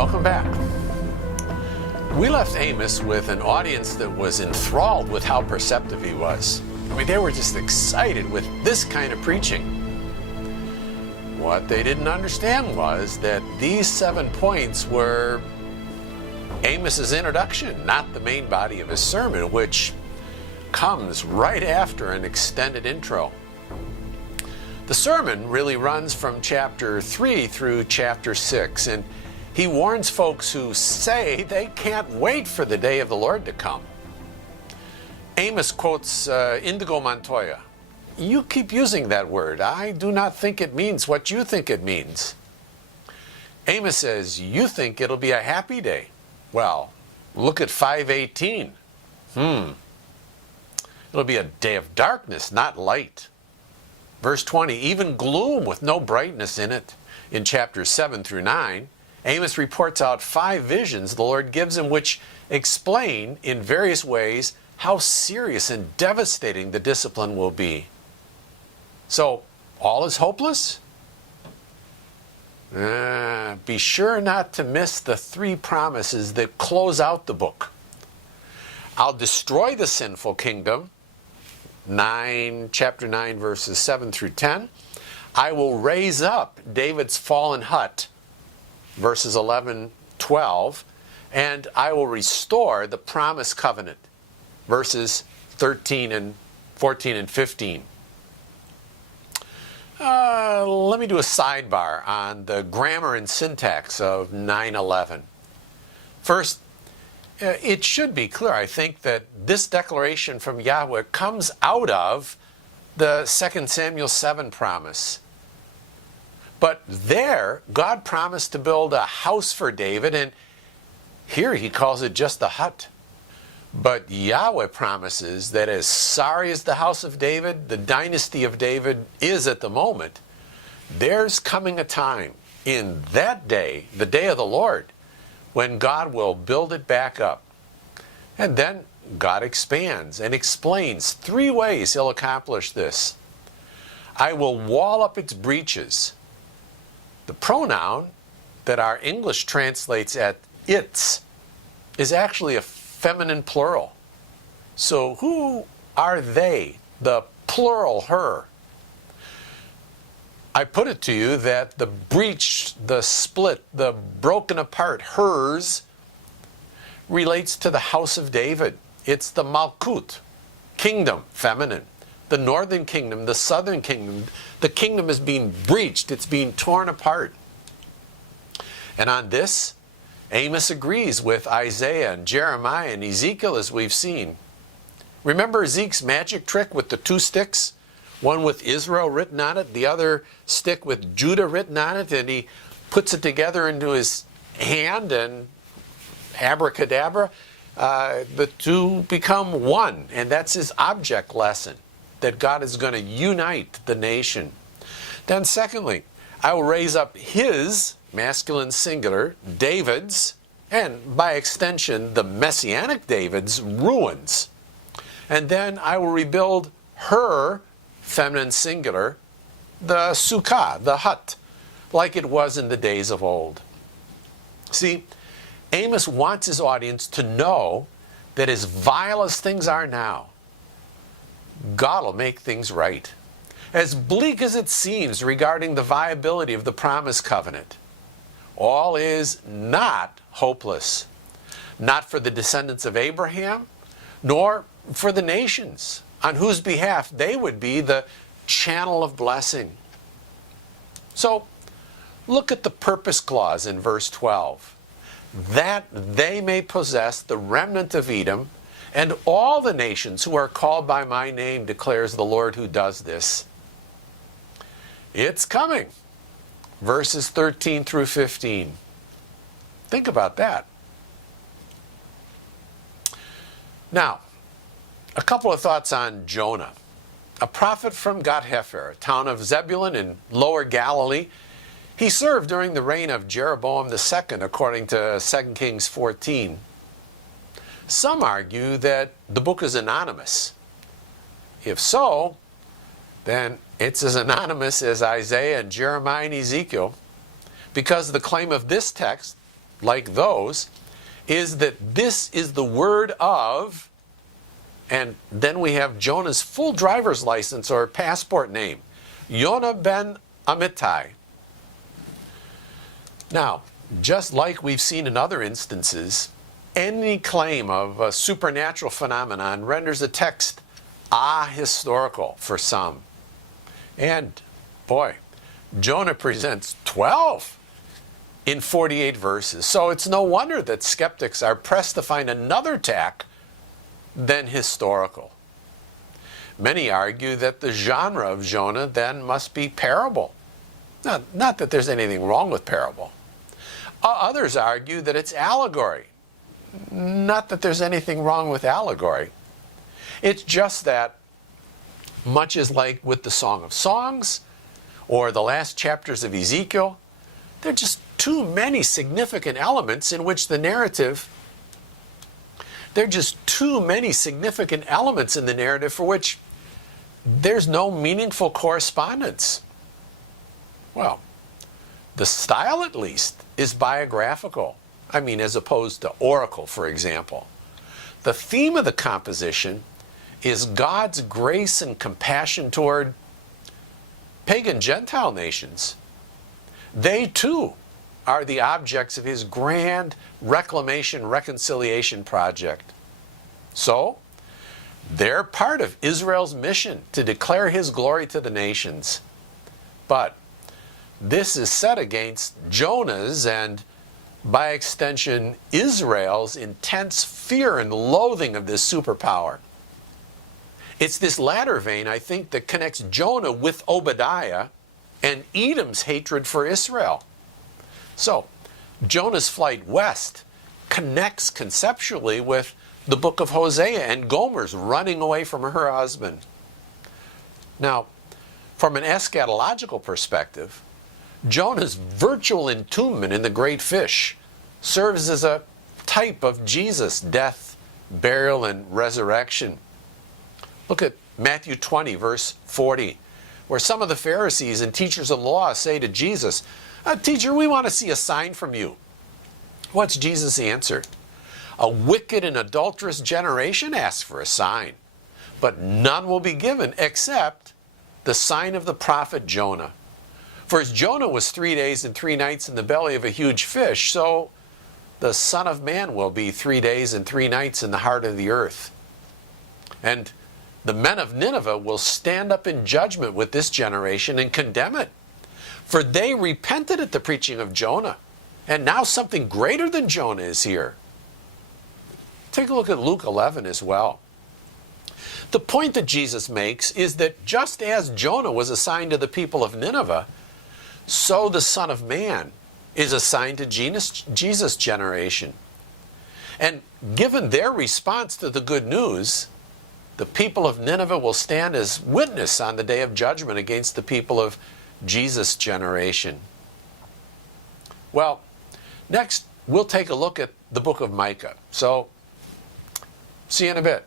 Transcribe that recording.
Welcome back. We left Amos with an audience that was enthralled with how perceptive he was. I mean, they were just excited with this kind of preaching. What they didn't understand was that these 7 points were Amos's introduction, not the main body of his sermon, which comes right after an extended intro. The sermon really runs from chapter 3 through chapter 6, and he warns folks who say they can't wait for the day of the Lord to come. Amos quotes Indigo Montoya. You keep using that word. I do not think it means what you think it means. Amos says, you think it'll be a happy day. Well, look at 5:18. It'll be a day of darkness, not light. Verse 20, even gloom with no brightness in it. In chapters 7 through 9, Amos reports out 5 visions the Lord gives him which explain in various ways how serious and devastating the discipline will be. So, all is hopeless? Be sure not to miss the 3 promises that close out the book. I'll destroy the sinful kingdom, chapter 9, verses 7 through 10. I will raise up David's fallen hut, verses 11, 12, and I will restore the promised covenant, verses 14 and 15. Let me do a sidebar on the grammar and syntax of 9:11. First, it should be clear, I think, that this declaration from Yahweh comes out of the 2 Samuel 7 promise. But there, God promised to build a house for David, and here he calls it just a hut. But Yahweh promises that as sorry as the house of David, the dynasty of David is at the moment, there's coming a time in that day, the day of the Lord, when God will build it back up. And then God expands and explains 3 ways he'll accomplish this. I will wall up its breaches. The pronoun that our English translates at its is actually a feminine plural. So who are they? The plural her. I put it to you that the breach, the split, the broken apart, hers, relates to the house of David. It's the Malkut, kingdom, feminine. The northern kingdom, the southern kingdom, the kingdom is being breached, it's being torn apart. And on this, Amos agrees with Isaiah and Jeremiah and Ezekiel, as we've seen. Remember Zeke's magic trick with the 2 sticks? One with Israel written on it, the other stick with Judah written on it, and he puts it together into his hand, and abracadabra, the 2 become one. And that's his object lesson, that God is going to unite the nation. Then secondly, I will raise up his, masculine singular, David's, and by extension the Messianic David's ruins. And then I will rebuild her, feminine singular, the sukkah, the hut, like it was in the days of old. See, Amos wants his audience to know that as vile as things are now, God will make things right. As bleak as it seems regarding the viability of the promised covenant, all is not hopeless. Not for the descendants of Abraham, nor for the nations, on whose behalf they would be the channel of blessing. So, look at the purpose clause in verse 12. That they may possess the remnant of Edom, and all the nations who are called by my name, declares the Lord who does this. It's coming. Verses 13 through 15. Think about that. Now, a couple of thoughts on Jonah. A prophet from Gath-Hepher, a town of Zebulun in Lower Galilee. He served during the reign of Jeroboam II, according to 2 Kings 14. Some argue that the book is anonymous. If so, then it's as anonymous as Isaiah and Jeremiah and Ezekiel, because the claim of this text like those, is that this is the word of, and then we have Jonah's full driver's license or passport name, Yonah ben Amittai. Now, just like we've seen in other instances, any claim of a supernatural phenomenon renders a text ahistorical for some. And, boy, Jonah presents 12 in 48 verses. So it's no wonder that skeptics are pressed to find another tack than historical. Many argue that the genre of Jonah then must be parable. Not that there's anything wrong with parable. Others argue that it's allegory. Not that there's anything wrong with allegory. It's just that, much as like with the Song of Songs or the last chapters of Ezekiel, there are just too many significant elements in which the narrative, there are just too many significant elements in the narrative for which there's no meaningful correspondence. Well, the style at least is biographical. I mean, as opposed to oracle, for example. The theme of the composition is God's grace and compassion toward pagan Gentile nations. They too are the objects of his grand reclamation reconciliation project. So, they're part of Israel's mission to declare his glory to the nations. But this is set against Jonah's and, by extension, Israel's intense fear and loathing of this superpower. It's this latter vein, I think, that connects Jonah with Obadiah and Edom's hatred for Israel. So, Jonah's flight west connects conceptually with the book of Hosea and Gomer's running away from her husband. Now, from an eschatological perspective, Jonah's virtual entombment in the great fish serves as a type of Jesus' death, burial, and resurrection. Look at Matthew 20, verse 40, where some of the Pharisees and teachers of law say to Jesus, "Teacher, we want to see a sign from you." What's Jesus' answer? "A wicked and adulterous generation asks for a sign, but none will be given except the sign of the prophet Jonah. For as Jonah was 3 days and 3 nights in the belly of a huge fish, so the Son of Man will be 3 days and 3 nights in the heart of the earth. And the men of Nineveh will stand up in judgment with this generation and condemn it. For they repented at the preaching of Jonah, and now something greater than Jonah is here." Take a look at Luke 11 as well. The point that Jesus makes is that just as Jonah was assigned to the people of Nineveh, so the Son of Man is assigned to Jesus' generation. And given their response to the good news, the people of Nineveh will stand as witness on the day of judgment against the people of Jesus' generation. Well, next we'll take a look at the book of Micah. So, see you in a bit.